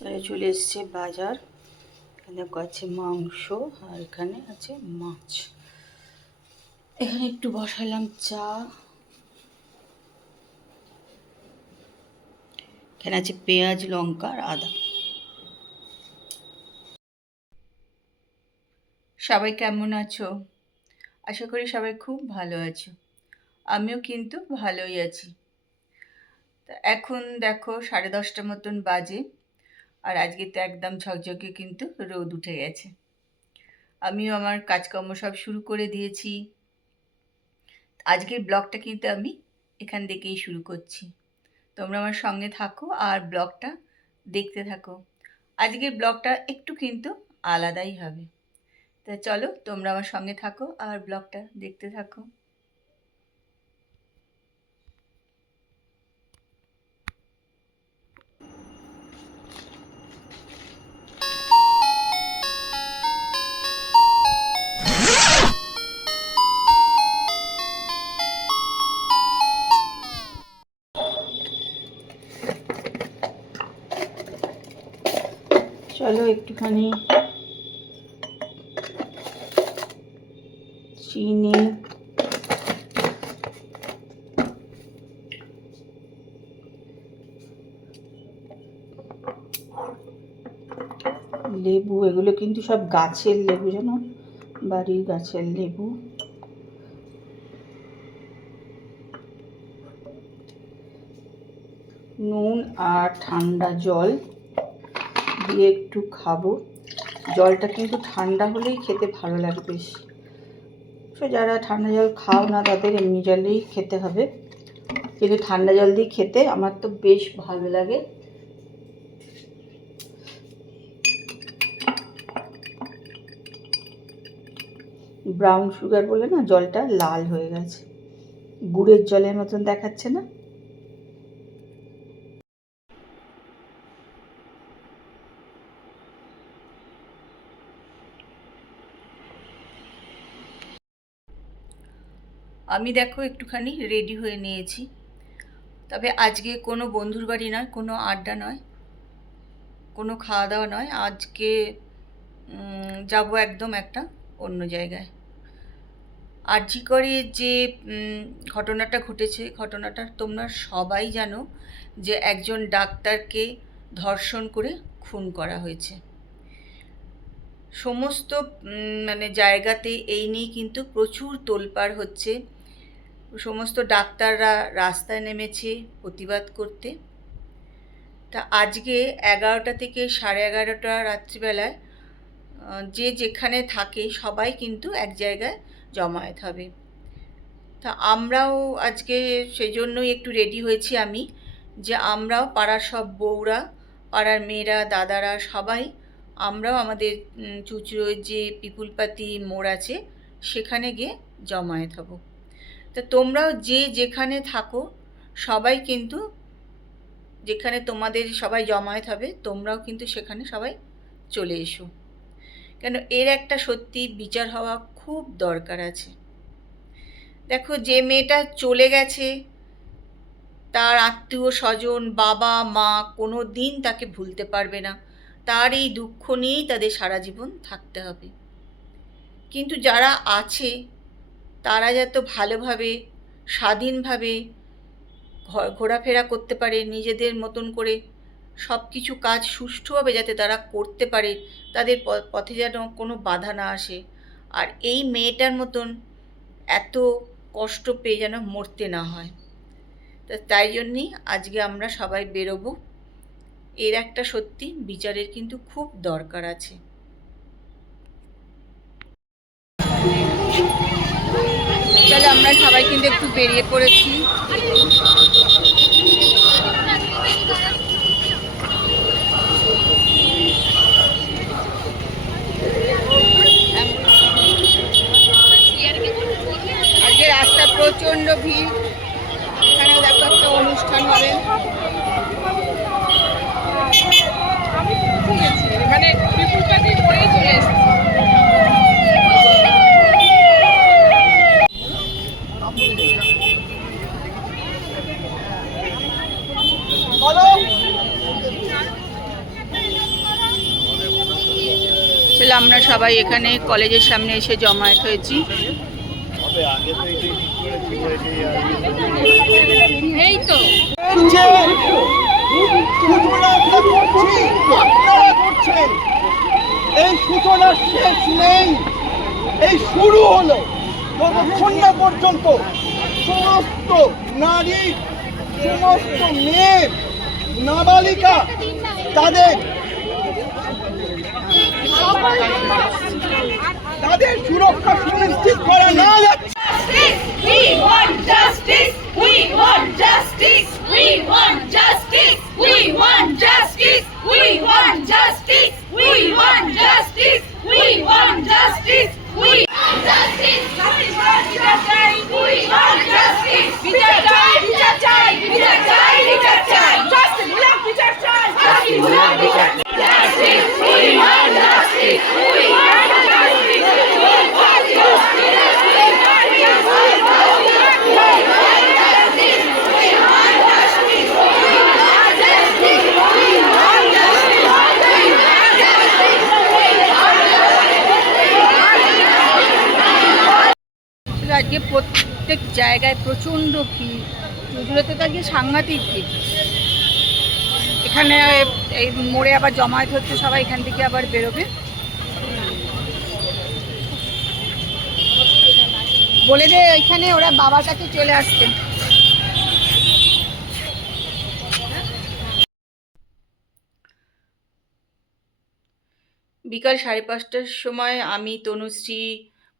চলে এসছে বাজার। এখানে আছে মাংস আর এখানে আছে মাছ। এখানে একটু বসালাম চা। এখানে আছে পেঁয়াজ, লঙ্কা আর আদা। সবাই কেমন আছো? আশা করি সবাই খুব ভালো আছো। আমিও কিন্তু ভালোই আছি। এখন দেখো 10:30 মতন বাজে, আর আজকে তো একদম ঝকঝকে কিন্তু রোদ উঠে গেছে। আমিও আমার কাজকর্ম সব শুরু করে দিয়েছি। আজকের ব্লগটা কিন্তু আমি এখান থেকেই শুরু করছি। তোমরা আমার সঙ্গে থাকো আর ব্লগটা দেখতে থাকো। আজকের ব্লগটা একটু কিন্তু আলাদাই হবে। তা চলো তোমরা আমার সঙ্গে থাকো আর ব্লগটা দেখতে থাকো। চলো একটুখানি চিনি, লেবু, এগুলো কিন্তু সব গাছের লেবু, জানো, বাড়ির গাছের লেবু। নুন আর ঠান্ডা জল দিয়ে একটু খাবো। জলটা কিন্তু ঠান্ডা হলেই খেতে ভালো লাগে বেশ। তো যারা ঠান্ডা জল খাও না তাদের এমনি জলেই খেতে হবে, কিন্তু ঠান্ডা জল দিয়ে খেতে আমার তো বেশ ভালো লাগে। ব্রাউন সুগার বলে না জলটা লাল হয়ে গেছে, গুড়ের জলের মতন দেখাচ্ছে না। আমি দেখো একটুখানি রেডি হয়ে নিয়েছি। তবে আজকে কোনো বন্ধুর বাড়ি নয়, কোনো আড্ডা নয়, কোনো খাওয়া দাওয়া নয়। আজকে যাব একদম একটা অন্য জায়গায়। আরজি করে যে ঘটনাটা ঘটেছে, ঘটনাটা তোমরা সবাই জানো যে একজন ডাক্তারকে ধর্ষণ করে খুন করা হয়েছে। সমস্ত মানে জায়গাতে এই নিয়ে কিন্তু প্রচুর তোলপাড় হচ্ছে। সমস্ত ডাক্তাররা রাস্তায় নেমেছে প্রতিবাদ করতে। তা আজকে 11টা থেকে 11:30 রাত্রিবেলায় যে যেখানে থাকে সবাই কিন্তু এক জায়গায় জমায়েত হবে। তা আমরাও আজকে সেই জন্যই একটু রেডি হয়েছি আমি, যে আমরাও পাড়ার সব বউরা, পাড়ার মেয়েরা, দাদারা সবাই আমরাও আমাদের চুঁচুড়োর যে পিপুলপাতি মোড় আছে সেখানে গিয়ে জমায়েত হব। তা তোমরাও যে যেখানে থাকো সবাই কিন্তু, যেখানে তোমাদের সবাই জমায়েত হবে তোমরাও কিন্তু সেখানে সবাই চলে এসো। কেন এর একটা সত্যি বিচার হওয়া খুব দরকার আছে। দেখো, যে মেয়েটা চলে গেছে তার আত্মীয় স্বজন, বাবা মা কোনো দিন তাকে ভুলতে পারবে না। তার এই দুঃখ নিয়েই তাদের সারা জীবন থাকতে হবে। কিন্তু যারা আছে তারা যাতে ভালোভাবে স্বাধীনভাবে ঘোরাফেরা করতে পারে, নিজেদের মতন করে সব কিছু কাজ সুষ্ঠুভাবে যাতে তারা করতে পারে, তাদের পথে যেন কোনো বাধা না আসে। আর এই মেয়েটার মতন এত কষ্ট পেয়ে যেন মরতে না হয়। তাই জন্যই আজকে আমরা সবাই বেরোবো। এর একটা সত্যি বিচারের কিন্তু খুব দরকার আছে। তাহলে আমরা সবাই কিন্তু একটু বেরিয়ে পড়েছি। আজকে রাস্তা প্রচণ্ড ভিড়। এখানে দেখো একটা অনুষ্ঠান হবে। মানে পিপুলপাতি মোড়েই চলে এসেছি। আমরা সবাই এখানে কলেজের সামনে এসে জমায়েত হয়েছি। এই তো এই সূচনার শেষ নেই, এই শুরু হলো। যতক্ষণ না পর্যন্ত সমস্ত নারী, সমস্ত মেয়ে, নাবালিকা তাদের সুরক্ষা সুনিশ্চিত করা না যাচ্ছে। We want justice! We want justice! We want justice! We want justice! We want justice! We want justice! We want justice! We want justice! বিচার চাই! We want justice! বিচার চাই! বিচার চাই! বিচার চাই! বিচার চাই! Justice! বিচার চাই! Justice! বিচার চাই! Justice! We want justice! We want justice! We want আজকে প্রত্যেক জায়গায় প্রচণ্ড ভিড়, চুঁচুড়াতে তো আজকে সাংঘাতিক ভিড়। এখানে এই মোড়ে আবার জমায়েত হচ্ছে, সবাই এখান থেকে আবার বেরোবে। বলে দে ওইখানে ওরা বাবার কাছে চলে আসছে। বিকাল 5:30টার সময় আমি, তনুশ্রী,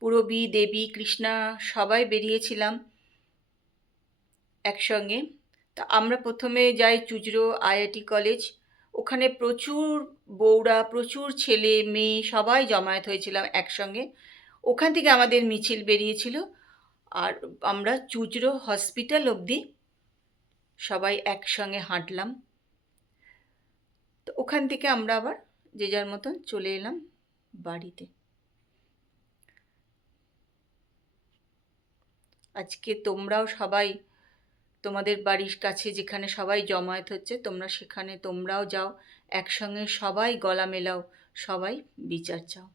পূরবী, দেবী, কৃষ্ণা সবাই বেরিয়েছিলাম একসঙ্গে। তা আমরা প্রথমে যাই চুঁচুড়ো আইআইটি কলেজ। ওখানে প্রচুর বউরা, প্রচুর ছেলে মেয়ে সবাই জমায়েত হয়েছিলাম একসঙ্গে। ওখান থেকে আমাদের মিছিল বেরিয়েছিল, আর আমরা চুঁচুড়ো হসপিটাল অবধি সবাই একসঙ্গে হাঁটলাম। তো ওখান থেকে আমরা আবার যে যার মতন চলে এলাম বাড়িতে। আজকে তোমরাও সবাই তোমাদের বাড়ির কাছে যেখানে সবাই জমায়েত হচ্ছে, তোমরা সেখানে তোমরাও যাও, একসঙ্গে সবাই গলা মেলাও, সবাই বিচার চাও।